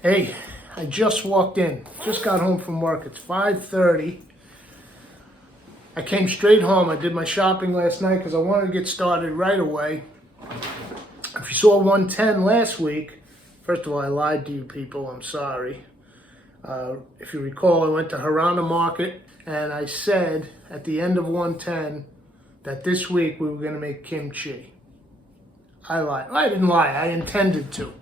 Hey, I just walked in. Just got home from work. It's 5:30. I came straight home. I did my shopping last night because I wanted to get started right away. If you saw 110 last week, first of all, I lied to you people. I'm sorry. If you recall, I went to Harana Market and I said at the end of 110 that this week we were going to make kimchi. I lied. I didn't lie. I intended to.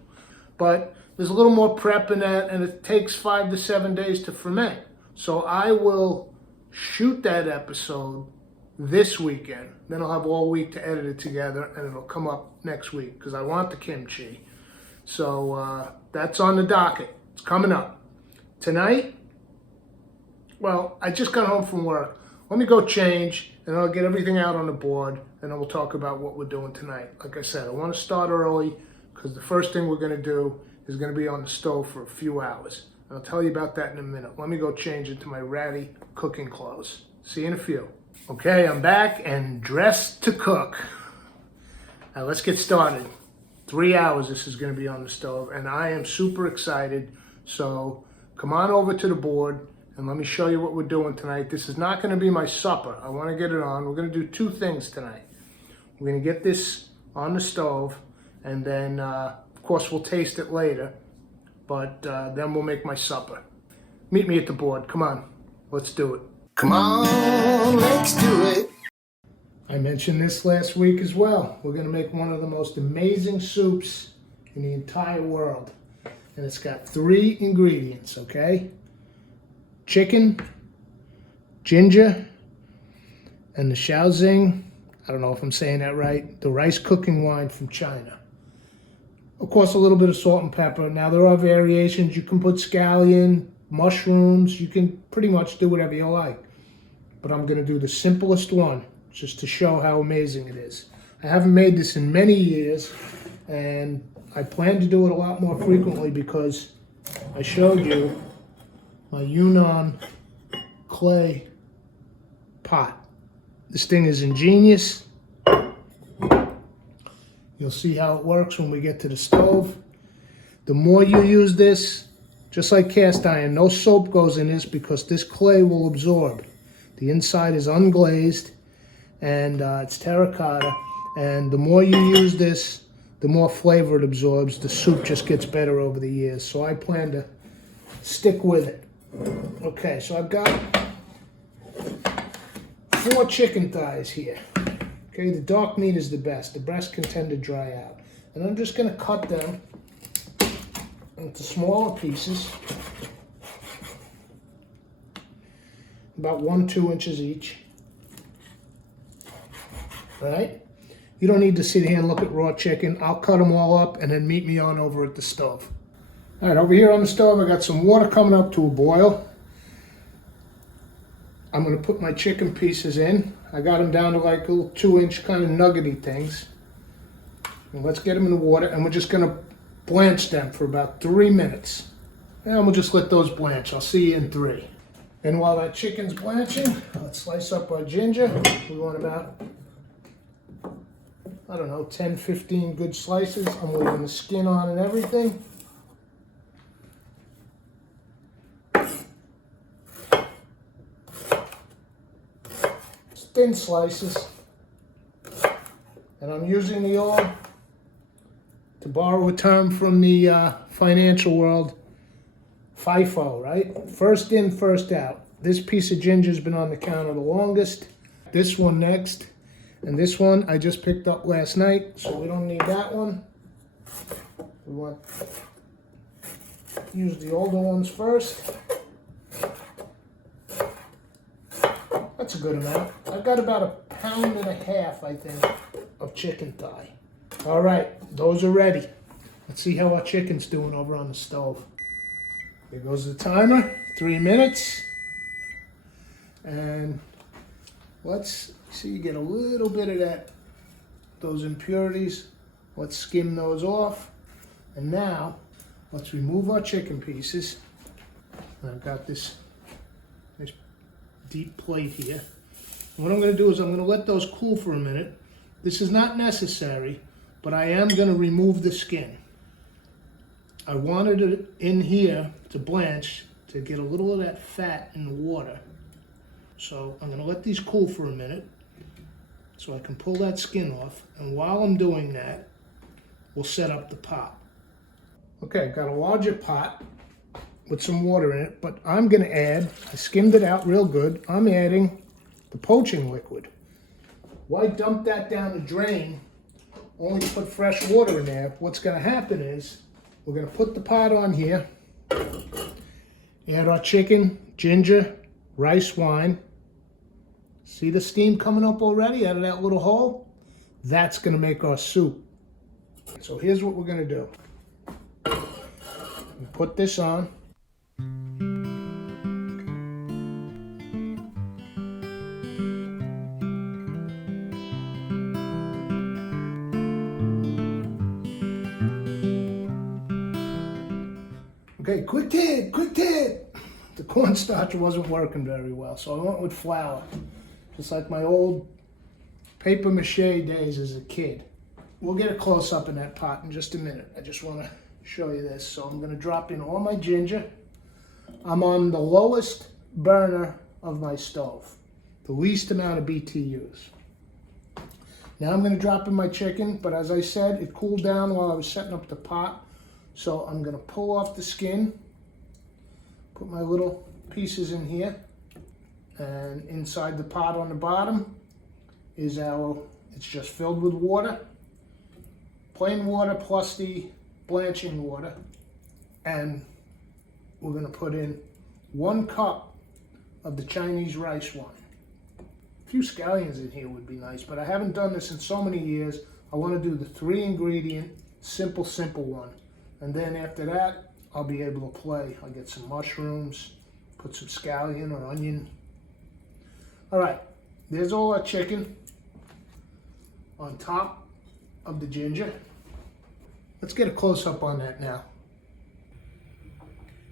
But there's a little more prep in that, and it takes 5 to 7 days to ferment. So I will shoot that episode this weekend. Then I'll have all week to edit it together, and it'll come up next week because I want the kimchi. So that's on the docket. It's coming up. Tonight, well, I just got home from work. Let me go change, and I'll get everything out on the board, and then we'll talk about what we're doing tonight. Like I said, I want to start early because the first thing we're going to do is going to be on the stove for a few hours. I'll tell you about that in a minute. Let me go change into my ratty cooking clothes. See you in a few. Okay, I'm back and dressed to cook. Now let's get started. 3 hours this is going to be on the stove, and I am super excited. So come on over to the board and let me show you what we're doing tonight. This is not going to be my supper. I want to get it on. We're going to do two things tonight. We're going to get this on the stove, and then of course we'll taste it later, but then we'll make my supper. Meet me at the board. Come on, let's do it. Come on, let's do it. I mentioned this last week as well. We're going to make one of the most amazing soups in the entire world. And it's got 3 ingredients, okay? Chicken, ginger, and the Shaoxing, I don't know if I'm saying that right, the rice cooking wine from China. Of course, a little bit of salt and pepper. Now, there are variations. You can put scallion, mushrooms. You can pretty much do whatever you like. But I'm going to do the simplest one, just to show how amazing it is. I haven't made this in many years, and I plan to do it a lot more frequently because I showed you my Yunnan clay pot. This thing is ingenious. You'll see how it works when we get to the stove. The more you use this, just like cast iron, no soap goes in this because this clay will absorb. The inside is unglazed and it's terracotta. And the more you use this, the more flavor it absorbs. The soup just gets better over the years. So I plan to stick with it. Okay, so I've got 4 chicken thighs here. Okay, the dark meat is the best. The breast can tend to dry out. And I'm just going to cut them into smaller pieces, about 1-2 inches each. All right? You don't need to sit here and look at raw chicken. I'll cut them all up and then meet me on over at the stove. All right, over here on the stove, I got some water coming up to a boil. I'm going to put my chicken pieces in. I got them down to like little 2-inch kind of nuggety things. And let's get them in the water, and we're just going to blanch them for about 3 minutes. And we'll just let those blanch. I'll see you in 3. And while that chicken's blanching, let's slice up our ginger. We want about, I don't know, 10, 15 good slices. I'm leaving the skin on and everything. Thin slices, and I'm using the old, to borrow a term from the financial world, FIFO, right? First in, first out. This piece of ginger's been on the counter the longest. This one next, and this one I just picked up last night, so we don't need that one. We want to use the older ones first. That's a good amount. I've got about 1.5 pounds, I think, of chicken thigh. All right, those are ready. Let's see how our chicken's doing over on the stove. Here goes the timer, 3 minutes. And let's see, you get a little bit of those impurities. Let's skim those off. And now, let's remove our chicken pieces. And I've got this deep plate here. And what I'm going to do is I'm going to let those cool for a minute. This is not necessary, but I am going to remove the skin. I wanted it in here to blanch to get a little of that fat in the water. So I'm going to let these cool for a minute so I can pull that skin off. And while I'm doing that, we'll set up the pot. Okay, I've got a larger pot with some water in it, but I'm going to add, I skimmed it out real good, I'm adding the poaching liquid. Why dump that down the drain only to put fresh water in there? What's going to happen is we're going to put the pot on here, add our chicken, ginger, rice wine. See the steam coming up already out of that little hole? That's going to make our soup. So here's what we're going to do. We put this on. Okay, quick tip. The cornstarch wasn't working very well, so I went with flour. Just like my old paper mache days as a kid. We'll get a close up in that pot in just a minute. I just want to show you this. So I'm going to drop in all my ginger. I'm on the lowest burner of my stove, the least amount of BTUs. Now I'm going to drop in my chicken, but as I said, it cooled down while I was setting up the pot. So I'm going to pull off the skin, put my little pieces in here, and inside the pot on the bottom is it's just filled with water, plain water plus the blanching water, and we're going to put in 1 cup of the Chinese rice wine. A few scallions in here would be nice, but I haven't done this in so many years. I want to do the 3-ingredient, simple one. And then after that, I'll be able to play. I'll get some mushrooms, put some scallion or onion. All right, there's all our chicken on top of the ginger. Let's get a close-up on that now.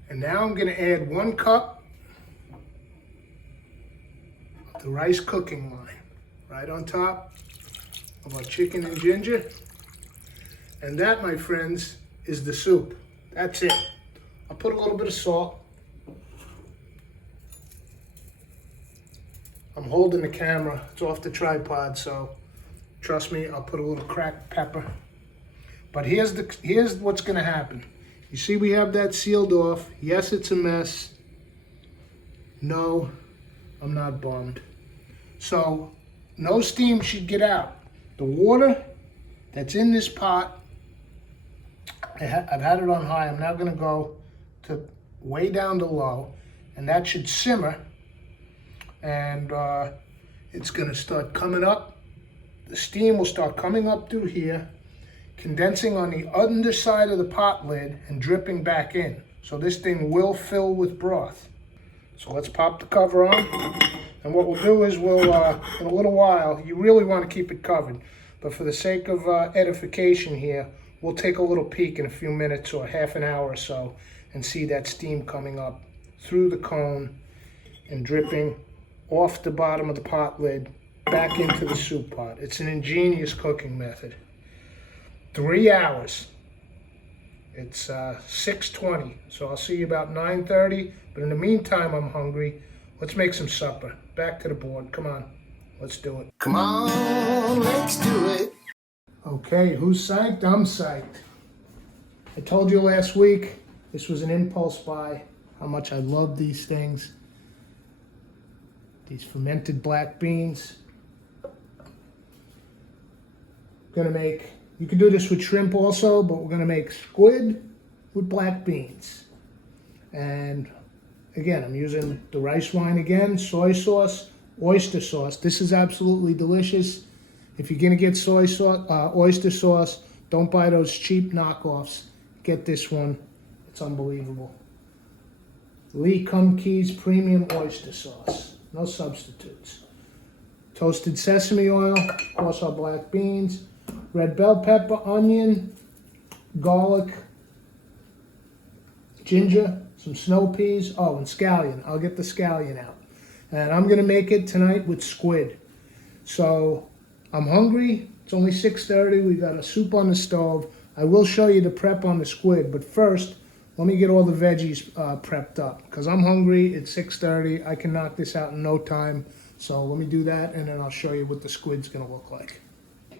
And now I'm going to add 1 cup of the rice cooking wine right on top of our chicken and ginger. And that, my friends, is the soup. That's it. I'll put a little bit of salt. I'm holding the camera. It's off the tripod, so trust me, I'll put a little cracked pepper. But here's what's going to happen. You see we have that sealed off. Yes, it's a mess. No, I'm not bummed. So no steam should get out. The water that's in this pot, I've had it on high. I'm now going to go to way down to low, and that should simmer, and it's going to start coming up. The steam will start coming up through here, condensing on the underside of the pot lid and dripping back in. So this thing will fill with broth. So let's pop the cover on, and what we'll do is we'll, in a little while, you really want to keep it covered, but for the sake of edification here, we'll take a little peek in a few minutes or half an hour or so and see that steam coming up through the cone and dripping off the bottom of the pot lid back into the soup pot. It's an ingenious cooking method. 3 hours. It's 6:20, so I'll see you about 9:30. But in the meantime, I'm hungry. Let's make some supper. Back to the board. Come on. Let's do it. Come on, let's do it. Okay, who's psyched? I'm psyched. I told you last week, this was an impulse buy, how much I love these things. These fermented black beans. Gonna make, you can do this with shrimp also, but we're gonna make squid with black beans. And again, I'm using the rice wine again, soy sauce, oyster sauce. This is absolutely delicious. If you're gonna get soy sauce, oyster sauce, don't buy those cheap knockoffs. Get this one, it's unbelievable. Lee Kum Kee's premium oyster sauce, no substitutes. Toasted sesame oil, of course our black beans, red bell pepper, onion, garlic, ginger, some snow peas, oh, and scallion. I'll get the scallion out. And I'm gonna make it tonight with squid. So, I'm hungry. It's only 6:30. We got a soup on the stove. I will show you the prep on the squid, but first, let me get all the veggies prepped up, because I'm hungry. It's 6:30. I can knock this out in no time. So let me do that, and then I'll show you what the squid's gonna look like.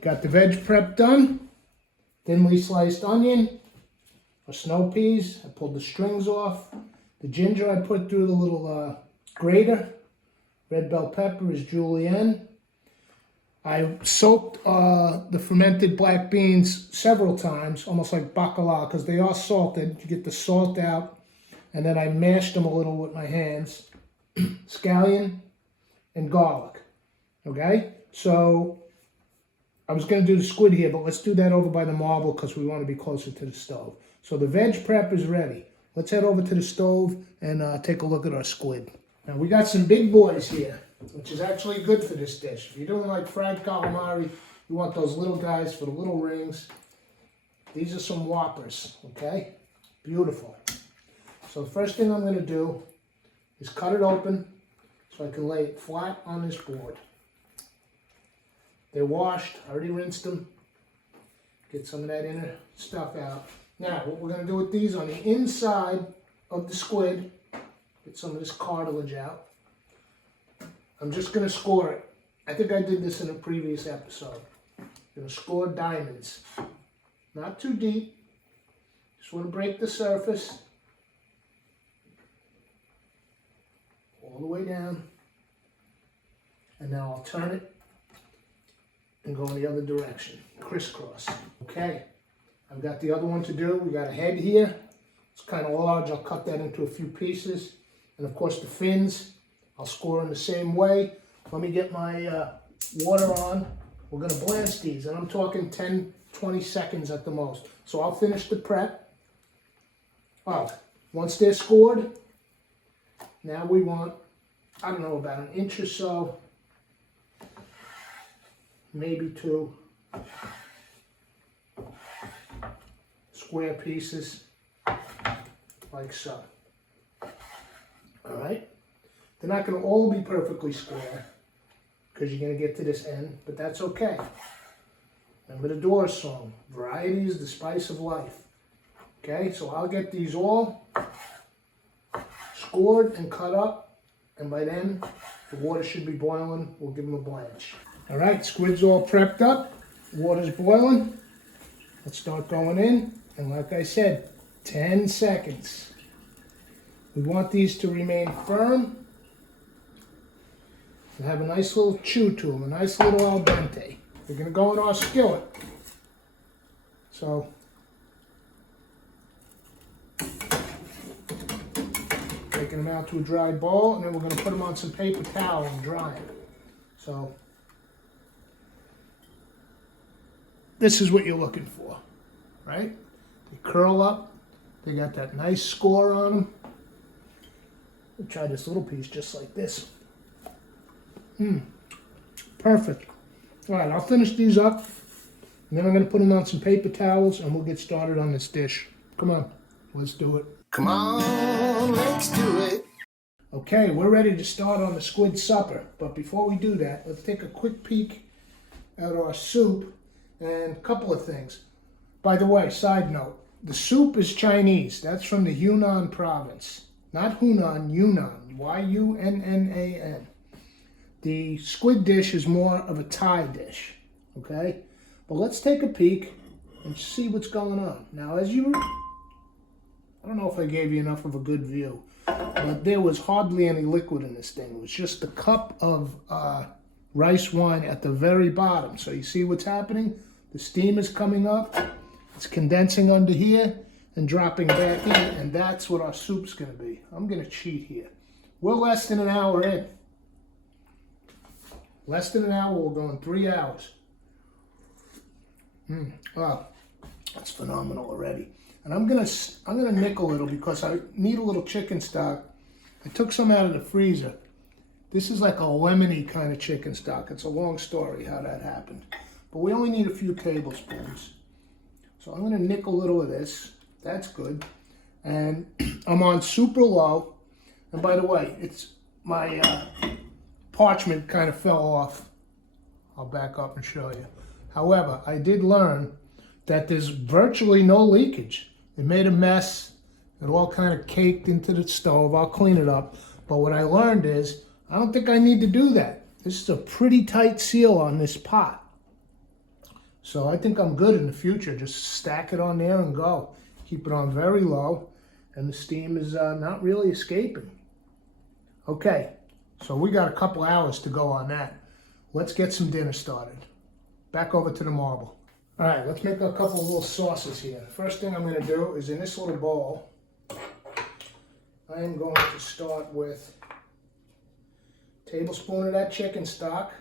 Got the veg prep done. Thinly sliced onion, or snow peas. I pulled the strings off. The ginger I put through the little grater. Red bell pepper is julienne. I soaked the fermented black beans several times, almost like bacala, because they are salted. You get the salt out, and then I mashed them a little with my hands. Scallion and garlic. Okay? So I was going to do the squid here, but let's do that over by the marble because we want to be closer to the stove. So the veg prep is ready. Let's head over to the stove and take a look at our squid. Now we got some big boys here, which is actually good for this dish. If you're doing like fried calamari, you want those little guys for the little rings. These are some whoppers, okay? Beautiful. So the first thing I'm going to do is cut it open so I can lay it flat on this board. They're washed. I already rinsed them. Get some of that inner stuff out. Now, what we're going to do with these on the inside of the squid, get some of this cartilage out. I'm just going to score it. I think I did this in a previous episode. I'm going to score diamonds. Not too deep. Just want to break the surface. All the way down. And now I'll turn it and go in the other direction, crisscross. Okay, I've got the other one to do. We got a head here. It's kind of large. I'll cut that into a few pieces. And of course the fins, I'll score in the same way. Let me get my water on. We're gonna blanch these, and I'm talking 10, 20 seconds at the most. So I'll finish the prep. Oh, once they're scored, now we want, I don't know, about an inch or so, maybe 2 square pieces, like so. All right? They're not going to all be perfectly square, because you're going to get to this end, but that's okay. Remember the Doors song, variety is the spice of life. Okay, so I'll get these all scored and cut up, and by then, the water should be boiling. We'll give them a blanch. All right, squid's all prepped up. Water's boiling. Let's start going in. And like I said, 10 seconds. We want these to remain firm and have a nice little chew to them, a nice little al dente. We're going to go in our skillet. So, taking them out to a dry bowl, and then we're going to put them on some paper towel and dry them. So, this is what you're looking for, right? They curl up. They got that nice score on them. We'll try this little piece just like this. Perfect. All right, I'll finish these up, and then I'm going to put them on some paper towels, and we'll get started on this dish. Come on, let's do it. Come on, let's do it. Okay, we're ready to start on the squid supper, but before we do that, let's take a quick peek at our soup. And a couple of things. By the way, side note, the soup is Chinese. That's from the Yunnan province. Not Hunan, Yunnan. Y-U-N-N-A-N. The squid dish is more of a Thai dish. Okay? But let's take a peek and see what's going on. Now, I don't know if I gave you enough of a good view, but there was hardly any liquid in this thing. It was just a cup of rice wine at the very bottom. So you see what's happening? The steam is coming up, it's condensing under here and dropping back in, and that's what our soup's gonna be. I'm gonna cheat here. We're less than an hour in. Less than an hour, we're going 3 hours. Wow, that's phenomenal already. And I'm gonna nick a little because I need a little chicken stock. I took some out of the freezer. This is like a lemony kind of chicken stock. It's a long story how that happened. But we only need a few tablespoons. So I'm going to nick a little of this. That's good. And I'm on super low. And by the way, it's my parchment kind of fell off. I'll back up and show you. However, I did learn that there's virtually no leakage. It made a mess. It all kind of caked into the stove. I'll clean it up. But what I learned is, I don't think I need to do that. This is a pretty tight seal on this pot. So I think I'm good in the future. Just stack it on there and go. Keep it on very low, and the steam is not really escaping. Okay, so we got a couple hours to go on that. Let's get some dinner started. Back over to the marble. All right, let's make a couple of little sauces here. First thing I'm going to do is in this little bowl, I am going to start with a tablespoon of that chicken stock,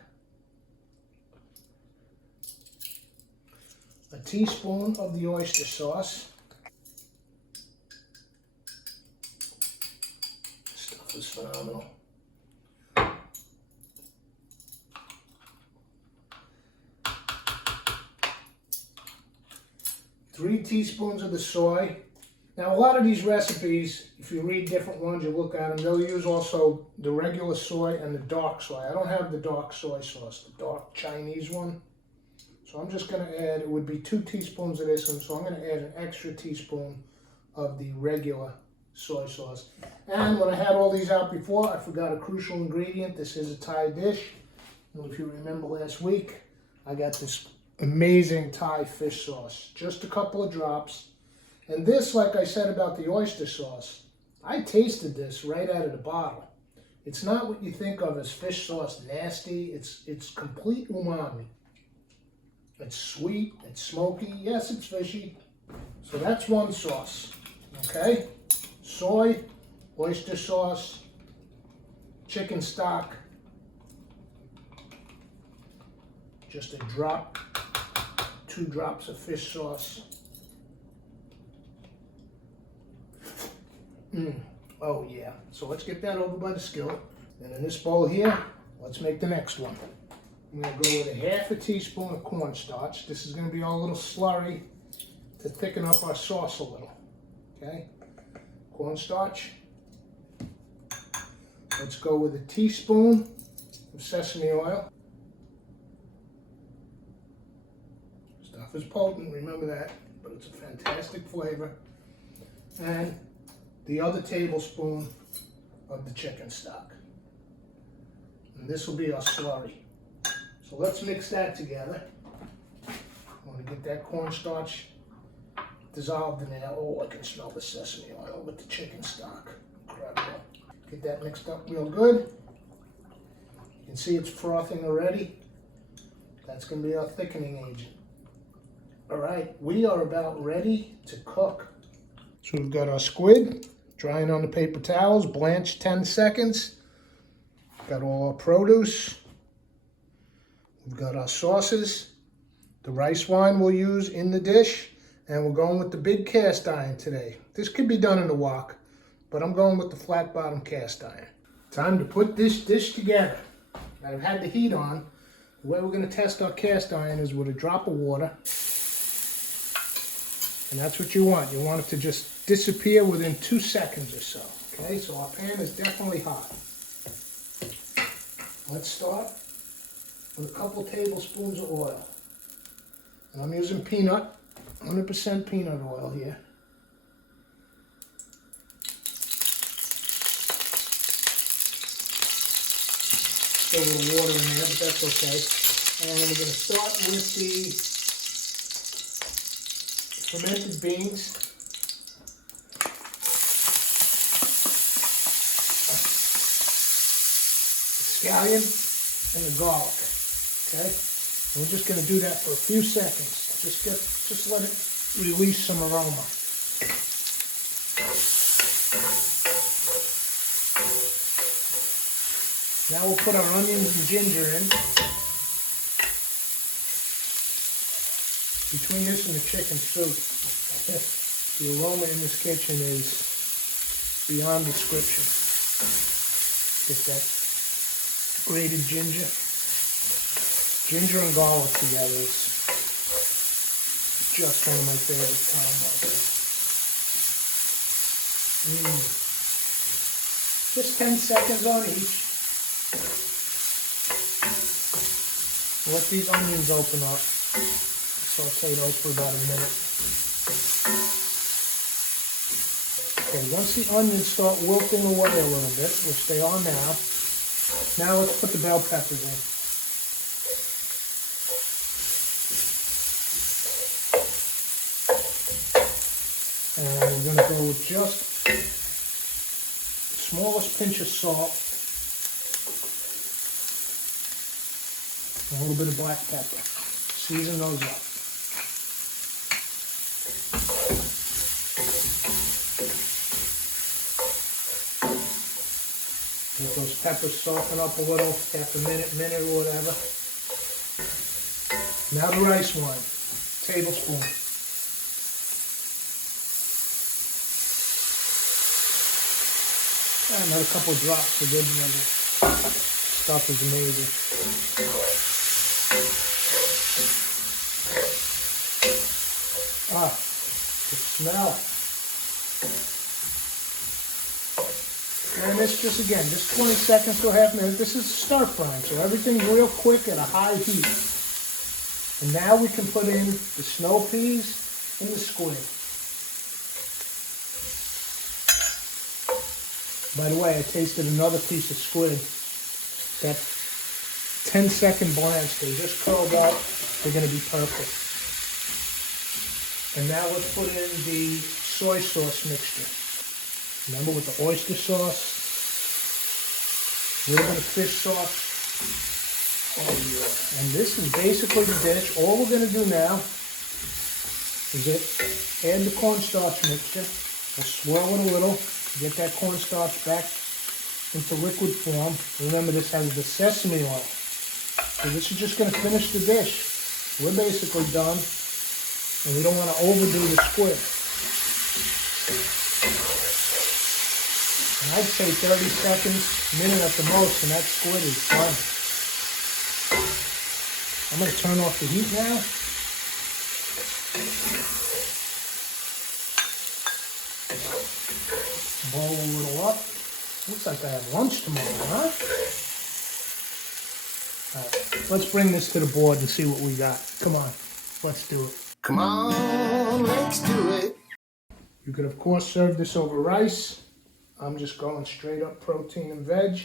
a teaspoon of the oyster sauce. Stuff is phenomenal. 3 teaspoons of the soy. Now a lot of these recipes, if you read different ones, you look at them, they'll use also the regular soy and the dark soy. I don't have the dark soy sauce, the dark Chinese one. So I'm just going to add, it would be 2 teaspoons of this one, so I'm going to add an extra teaspoon of the regular soy sauce. And when I had all these out before, I forgot a crucial ingredient. This is a Thai dish. And if you remember last week, I got this amazing Thai fish sauce. Just a couple of drops. And this, like I said about the oyster sauce, I tasted this right out of the bottle. It's not what you think of as fish sauce nasty. It's complete umami. It's sweet, it's smoky, yes, it's fishy. So that's one sauce, okay? Soy, oyster sauce, chicken stock, just a drop, 2 drops of fish sauce. Oh yeah, so let's get that over by the skillet. And in this bowl here, let's make the next one. I'm going to go with a half a teaspoon of cornstarch. This is going to be our little slurry to thicken up our sauce a little. Okay, cornstarch. Let's go with a teaspoon of sesame oil. Stuff is potent, remember that, but it's a fantastic flavor. And the other tablespoon of the chicken stock. And this will be our slurry. So let's mix that together. I want to get that cornstarch dissolved in there. Oh, I can smell the sesame oil with the chicken stock. Incredible. Get that mixed up real good. You can see it's frothing already. That's going to be our thickening agent. All right, we are about ready to cook. So we've got our squid drying on the paper towels, blanched 10 seconds. Got all our produce. We've got our sauces. The rice wine we'll use in the dish. And we're going with the big cast iron today. This could be done in a wok, but I'm going with the flat bottom cast iron. Time to put this dish together. I've had the heat on. The way we're going to test our cast iron is with a drop of water. And that's what you want. You want it to just disappear within 2 seconds or so. Okay, so our pan is definitely hot. Let's start with a couple tablespoons of oil. And I'm using peanut, 100% peanut oil here. Still a little water in there, but that's okay. And we're going to start with the fermented beans. The scallion and the garlic. Okay? And we're just going to do that for a few seconds. Just let it release some aroma. Now we'll put our onions and ginger in. Between this and the chicken soup, the aroma in this kitchen is beyond description. Get that grated ginger. Ginger and garlic together is just one of my favorite combos. Just 10 seconds on each. Let these onions open up. Saute those for about a minute. Okay, once the onions start wilting away a little bit, which they are now let's put the bell peppers in. And we're going to go with just the smallest pinch of salt, a little bit of black pepper. Season those up. Let those peppers soften up a little after a minute or whatever. Now the rice wine, tablespoon. Another couple of drops of good one. Stuff is amazing. Ah, the smell. And it's just 20 seconds to a half minute. This is stir frying, so everything's real quick at a high heat. And now we can put in the snow peas and the squid. By the way, I tasted another piece of squid. That 10-second blanch, they just curled up. They're going to be perfect. And now let's put in the soy sauce mixture. Remember, with the oyster sauce, a little bit of fish sauce. Oh yeah. And this is basically the dish. All we're going to do now is add the cornstarch mixture. We'll swirl it a little, get that cornstarch back into liquid form. Remember, this has the sesame oil. So this is just going to finish the dish. We're basically done, and we don't want to overdo the squid. And I'd say 30 seconds, minute at the most, and that squid is done. I'm going to turn off the heat now. Boil a little up. Looks like I have lunch tomorrow, huh? All right, let's bring this to the board and see what we got. Come on, let's do it. Come on, let's do it. You could, of course, serve this over rice. I'm just going straight up protein and veg.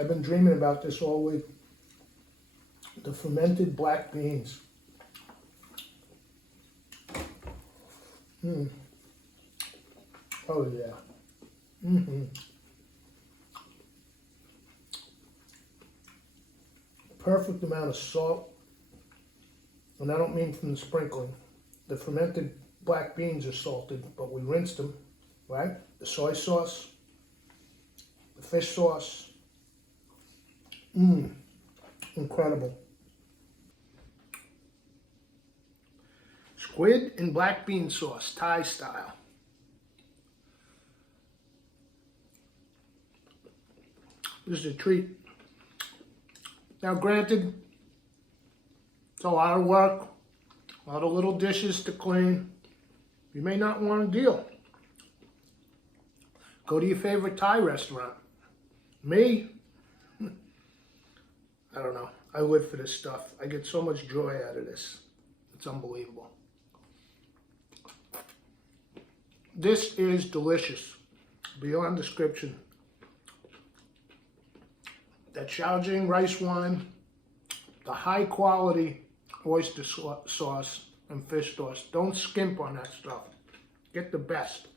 I've been dreaming about this all week. The fermented black beans. Oh yeah. Perfect amount of salt. And I don't mean from the sprinkling. The fermented black beans are salted, but we rinsed them, right? The soy sauce, the fish sauce. Incredible. Squid and black bean sauce, Thai style. This is a treat. Now granted, it's a lot of work, a lot of little dishes to clean. You may not want to deal. Go to your favorite Thai restaurant. Me, I don't know. I live for this stuff. I get so much joy out of this. It's unbelievable. This is delicious, beyond description. That Shaojing rice wine, the high quality oyster sauce and fish sauce. Don't skimp on that stuff. Get the best.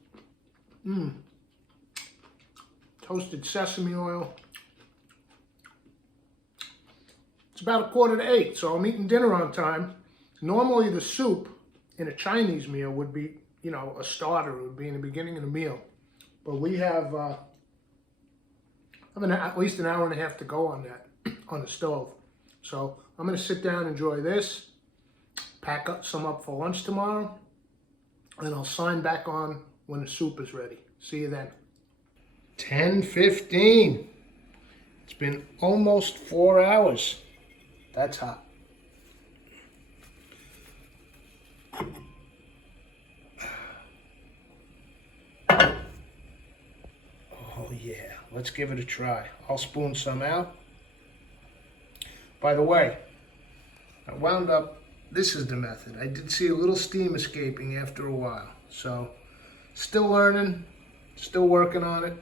Toasted sesame oil. It's about 7:45, so I'm eating dinner on time. Normally the soup in a Chinese meal would be, you know, a starter. It would be in the beginning of the meal. But we have at least an hour and a half to go on that, on the stove. So I'm going to sit down and enjoy this, pack up some up for lunch tomorrow, and I'll sign back on when the soup is ready. See you then. 10:15. It's been almost 4 hours. That's hot. Oh let's give it a try. I'll spoon some out. By the way, I wound up, this is the method. I did see a little steam escaping after a while. So, still learning, still working on it.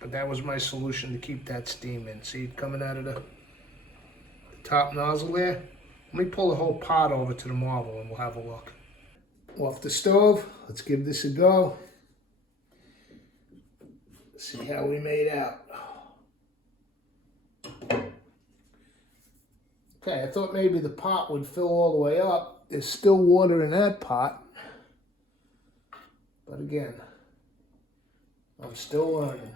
But that was my solution to keep that steam in. See it coming out of the top nozzle there? Let me pull the whole pot over to the marble and we'll have a look. Off the stove, let's give this a go. See how we made out. Okay, I thought maybe the pot would fill all the way up. There's still water in that pot. But again, I'm still learning.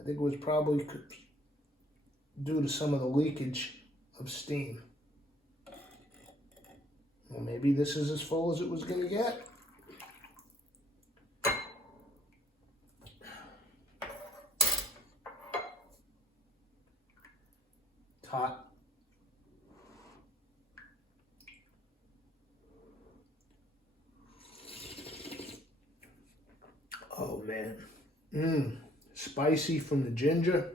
I think it was probably due to some of the leakage of steam. Well, maybe this is as full as it was going to get. It's hot. Oh man. Spicy from the ginger.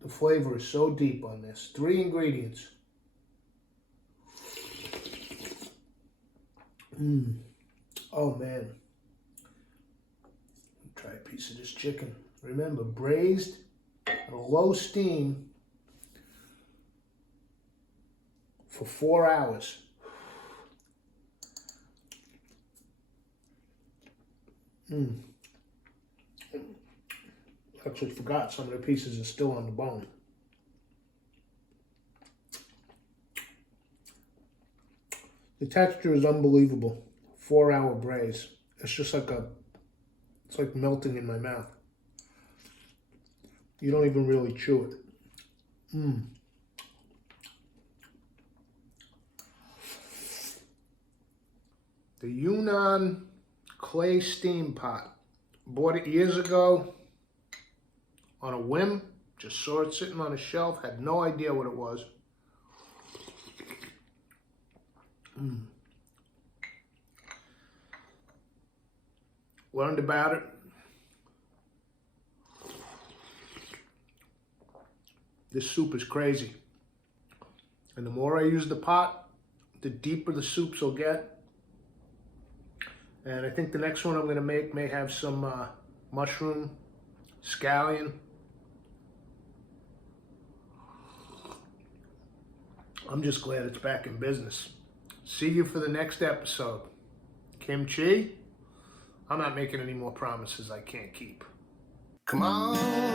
The flavor is so deep on this. 3 ingredients. Oh man. Try a piece of this chicken. Remember, braised at a low steam for 4 hours. Actually forgot some of the pieces are still on the bone. The texture is unbelievable. 4-hour braise. It's just like it's like melting in my mouth. You don't even really chew it. The Yunnan clay steam pot. Bought it years ago on a whim. Just saw it sitting on a shelf. Had no idea what it was. Learned about it. This soup is crazy. And the more I use the pot, the deeper the soups will get. And I think the next one I'm going to make may have some mushroom, scallion. I'm just glad it's back in business. See you for the next episode. Kimchi, I'm not making any more promises I can't keep. Come on.